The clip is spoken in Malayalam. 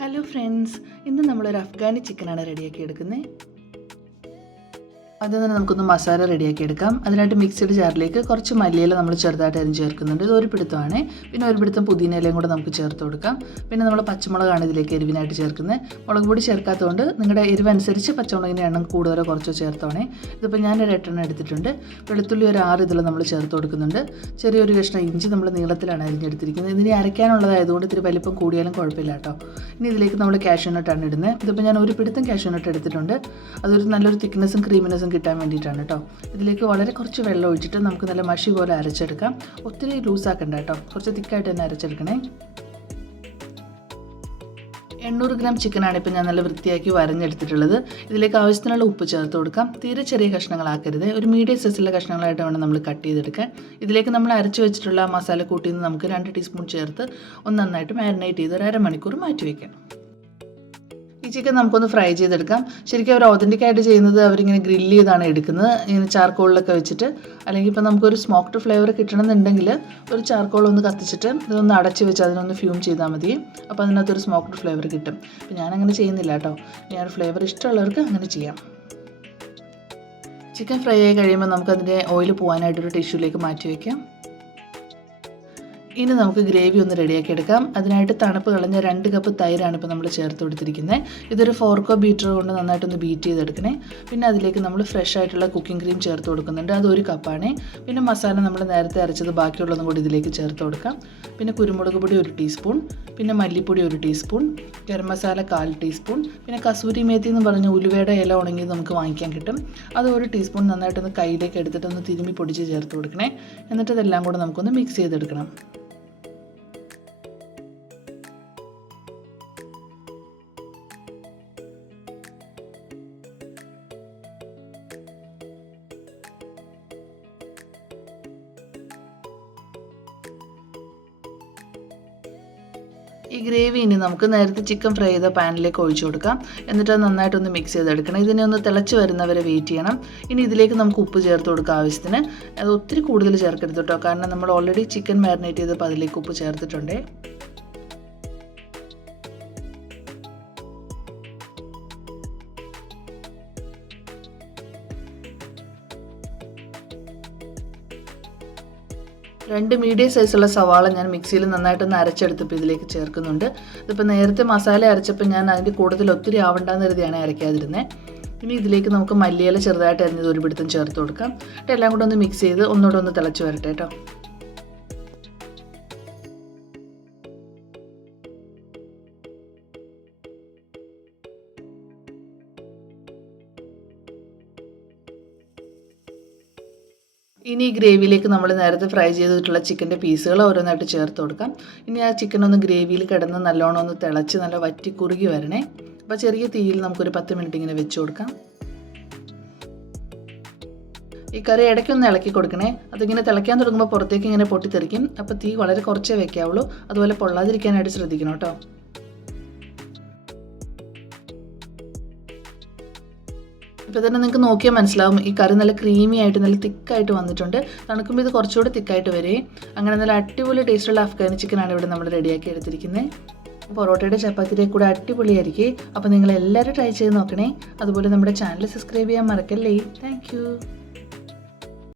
ഹലോ ഫ്രണ്ട്സ് ഇന്ന് നമ്മളൊരു അഫ്ഗാനി ചിക്കനാണ് റെഡിയാക്കി എടുക്കുന്നത് ആദ്യം തന്നെ നമുക്കൊന്ന് മസാല റെഡിയാക്കി എടുക്കാം. അതിനായിട്ട് മിക്സഡ് ജാറിലേക്ക് കുറച്ച് മല്ലിയില നമ്മൾ ചെറുതായിട്ട് അരിഞ്ഞ് ചേർക്കുന്നുണ്ട്. ഇത് ഒരു പിടുത്തമാണ്. പിന്നെ ഒരു പിടുത്തം പുതിനയിലയും കൂടെ നമുക്ക് ചേർത്ത് കൊടുക്കാം. പിന്നെ നമ്മൾ പച്ചമുളകാണ് ഇതിലേക്ക് എരിവിനായിട്ട് ചേർക്കുന്നത്. മുളക് പൊടി ചേർക്കാത്തതുകൊണ്ട് നിങ്ങളുടെ എരിവനുസരിച്ച് പച്ചമുളകിന്റെ എണ്ണം കൂടുതലോ കുറച്ചോ ചേർത്തോണേ. ഇതിപ്പോൾ ഞാൻ ഒരു എട്ടെണ്ണം എടുത്തിട്ടുണ്ട്. വെളുത്തുള്ളി ഒരു ആറ് ഇതിൽ നമ്മൾ ചേർത്ത് കൊടുക്കുന്നുണ്ട്. ചെറിയൊരു കഷ്ണം ഇഞ്ചി നമ്മൾ നീളത്തിലാണ് അരിഞ്ഞെടുത്തിരിക്കുന്നത്. ഇതിന് അരയ്ക്കാനുള്ളതായതുകൊണ്ട് ഇത്തിരി വലിപ്പം കൂടിയാലും കുഴപ്പമില്ല കേട്ടോ. ഇനി ഇതിലേക്ക് നമ്മൾ കാഷ്യൂനട്ടാണ് ഇടുന്നത്. ഇതിപ്പോൾ ഞാൻ ഒരു പിടുത്തം കാഷ്യൂനട്ട് എടുത്തിട്ടുണ്ട്. അതൊരു നല്ലൊരു തിക്നെസ്സും ക്രീമിനെസ്സും കിട്ടാൻ വേണ്ടിയിട്ടാണ് കേട്ടോ. ഇതിലേക്ക് വളരെ കുറച്ച് വെള്ളം ഒഴിച്ചിട്ട് നമുക്ക് നല്ല മഷി പോലെ അരച്ചെടുക്കാം. ഒത്തിരി ലൂസാക്കണ്ട കേട്ടോ. കുറച്ച് തിക്കായിട്ട് തന്നെ അരച്ചെടുക്കണേ. എണ്ണൂറ് ഗ്രാം ചിക്കനാണ് ഇപ്പം ഞാൻ നല്ല വൃത്തിയാക്കി വരഞ്ഞെടുത്തിട്ടുള്ളത്. ഇതിലേക്ക് ആവശ്യത്തിനുള്ള ഉപ്പ് ചേർത്ത് കൊടുക്കാം. തീരെ ചെറിയ കഷ്ണങ്ങളാക്കരുത്. ഒരു മീഡിയം സൈസിലുള്ള കഷ്ണങ്ങളായിട്ട് വേണം നമ്മൾ കട്ട് ചെയ്തെടുക്കാൻ. ഇതിലേക്ക് നമ്മൾ അരച്ച് വെച്ചിട്ടുള്ള മസാല കൂട്ടിയിൽ നിന്ന് നമുക്ക് രണ്ട് ടീസ്പൂൺ ചേർത്ത് ഒന്ന് നന്നായിട്ട് മാരിനേറ്റ് ചെയ്ത് ഒരു അരമണിക്കൂർ മാറ്റി വയ്ക്കാം ഈ ചിക്കൻ നമുക്കൊന്ന് ഫ്രൈ ചെയ്തെടുക്കാം. ശരിക്കും അവർ ഒതന്റിക് ആയിട്ട് ചെയ്യുന്നത് അവരിങ്ങനെ ഗ്രില്ല് ചെയ്താണ് എടുക്കുന്നത്. ഇങ്ങനെ ചാർക്കോളിലൊക്കെ വെച്ചിട്ട് അല്ലെങ്കിൽ ഇപ്പോൾ നമുക്കൊരു സ്മോക്ഡ് ഫ്ലേവർ കിട്ടണമെന്നുണ്ടെങ്കിൽ ഒരു ചാർക്കോൾ ഒന്ന് കത്തിച്ചിട്ട് ഇതൊന്ന് അടച്ച് വെച്ച് അതിനൊന്ന് ഫ്യൂം ചെയ്താൽ മതി. അപ്പോൾ അതിനകത്തൊരു സ്മോക്ഡ് ഫ്ലേവർ കിട്ടും. അപ്പോൾ ഞാനങ്ങനെ ചെയ്യുന്നില്ല കേട്ടോ. ഞാൻ ഫ്ലേവർ ഇഷ്ടമുള്ളവർക്ക് അങ്ങനെ ചെയ്യാം. ചിക്കൻ ഫ്രൈ ആയി കഴിയുമ്പോൾ നമുക്കതിന്റെ ഓയിൽ പോകാനായിട്ടൊരു ടിഷ്യൂലേക്ക് മാറ്റി വയ്ക്കാം ഇനി നമുക്ക് ഗ്രേവി ഒന്ന് റെഡിയാക്കി എടുക്കാം. അതിനായിട്ട് തണുപ്പ് കളഞ്ഞ രണ്ട് കപ്പ് തൈരാണ് ഇപ്പോൾ നമ്മൾ ചേർത്ത് കൊടുത്തിരിക്കുന്നത് ഇതൊരു ഫോർക്കോ ബീറ്റർ കൊണ്ട് നന്നായിട്ടൊന്ന് ബീറ്റ് ചെയ്തെടുക്കണേ. പിന്നെ അതിലേക്ക് നമ്മൾ ഫ്രഷ് ആയിട്ടുള്ള കുക്കിംഗ് ക്രീം ചേർത്ത് കൊടുക്കുന്നുണ്ട്. അത് ഒരു കപ്പാണ് പിന്നെ മസാല നമ്മൾ നേരത്തെ അരച്ചത് ബാക്കിയുള്ളതും കൂടി ഇതിലേക്ക് ചേർത്ത് കൊടുക്കാം. പിന്നെ കുരുമുളക് പൊടി ഒരു ടീസ്പൂൺ പിന്നെ മല്ലിപ്പൊടി ഒരു ടീസ്പൂൺ ഗരം മസാല കാൽ ടീസ്പൂൺ പിന്നെ കസൂരി മേത്തി എന്ന് പറഞ്ഞ ഉലുവയുടെ ഇല ഉണങ്ങി നമുക്ക് വാങ്ങിക്കാൻ കിട്ടും. അത് ഒരു ടീസ്പൂൺ നന്നായിട്ടൊന്ന് കയ്യിലേക്ക് എടുത്തിട്ടൊന്ന് തിരുമ്മി പൊടിച്ച് ചേർത്ത് കൊടുക്കണേ. എന്നിട്ട് ഇതെല്ലാം കൂടെ നമുക്കൊന്ന് മിക്സ് ചെയ്തെടുക്കണം. ഈ ഗ്രേവി ഇനി നമുക്ക് നേരത്തെ ചിക്കൻ ഫ്രൈ ചെയ്ത പാനിലേക്ക് ഒഴിച്ചു കൊടുക്കാം. എന്നിട്ട് നന്നായിട്ടൊന്ന് മിക്സ് ചെയ്തെടുക്കണം. ഇതിനെ ഒന്ന് തിളച്ച് വരുന്നവരെ വെയിറ്റ് ചെയ്യണം. ഇനി ഇതിലേക്ക് നമുക്ക് ഉപ്പ് ചേർത്ത് കൊടുക്കാം ആവശ്യത്തിന്. അത് ഒത്തിരി കൂടുതൽ ചേർക്കരുത് കേട്ടോ കാരണം നമ്മൾ ഓൾറെഡി ചിക്കൻ മാരിനേറ്റ് ചെയ്തപ്പോൾ അതിലേക്ക് ഉപ്പ് ചേർത്തിട്ടുണ്ടേ. രണ്ട് മീഡിയം സൈസുള്ള സവാള ഞാൻ മിക്സിയിൽ നന്നായിട്ട് നന്നായിട്ടൊന്ന് അരച്ചെടുത്തപ്പോൾ ഇതിലേക്ക് ചേർക്കുന്നുണ്ട്. ഇതിപ്പോൾ നേരത്തെ മസാല അരച്ചപ്പോൾ ഞാൻ അതിന്റെ കൂടുതൽ ഒത്തിരി ആവണ്ടെന്ന് കരുതിയാണ് അരയ്ക്കാതിരുന്നത് ഇനി ഇതിലേക്ക് നമുക്ക് മല്ലിയില ചെറുതായിട്ട് അരിഞ്ഞത് ഒരു പിടുത്തം ചേർത്ത് കൊടുക്കാം. എല്ലാം കൂടെ ഒന്ന് മിക്സ് ചെയ്ത് ഒന്നുകൂടെ ഒന്ന് തിളച്ച് വരട്ടെ കേട്ടോ ഇനി ഈ ഗ്രേവിയിലേക്ക് നമ്മൾ നേരത്തെ ഫ്രൈ ചെയ്തിട്ടുള്ള ചിക്കന്റെ പീസുകൾ ഓരോന്നായിട്ട് ചേർത്ത് കൊടുക്കാം. ഇനി ആ ചിക്കൻ ഒന്ന് ഗ്രേവിയിൽ കിടന്ന് നല്ലോണം ഒന്ന് തിളച്ച് നല്ല വറ്റി കുറുകി വരണേ. അപ്പോൾ ചെറിയ തീയിൽ നമുക്കൊരു പത്ത് മിനിറ്റ് ഇങ്ങനെ വെച്ച് കൊടുക്കാം. ഈ കറി ഇടയ്ക്കൊന്ന് ഇളക്കി കൊടുക്കണേ. അതിങ്ങനെ തിളയ്ക്കാൻ തുടങ്ങുമ്പോൾ പുറത്തേക്ക് ഇങ്ങനെ പൊട്ടിത്തെറിക്കും. അപ്പോൾ തീ വളരെ കുറച്ചേ വെക്കാവുള്ളൂ. അതുപോലെ പൊള്ളാതിരിക്കാനായിട്ട് ശ്രദ്ധിക്കണം കേട്ടോ. ഇപ്പോൾ തന്നെ നിങ്ങൾക്ക് നോക്കിയാൽ മനസ്സിലാവും. ഈ കറി നല്ല ക്രീമി ആയിട്ട് നല്ല തിക്കായിട്ട് വന്നിട്ടുണ്ട്. തണുക്കുമ്പോൾ ഇത് കുറച്ചുകൂടി തിക്കായിട്ട് വരേ. അങ്ങനെ നല്ല അടിപൊളി ടേസ്റ്റുള്ള അഫ്ഗാനി ചിക്കനാണ് ഇവിടെ നമ്മൾ റെഡിയാക്കി എടുത്തിരിക്കുന്നത് പൊറോട്ടയുടെ ചപ്പാത്തിയുടെ കൂടെ അടിപൊളിയായിരിക്കും. അപ്പോൾ നിങ്ങൾ എല്ലാവരും ട്രൈ ചെയ്ത് നോക്കണേ. അതുപോലെ നമ്മുടെ ചാനൽ സബ്സ്ക്രൈബ് ചെയ്യാൻ മറക്കല്ലേ. താങ്ക്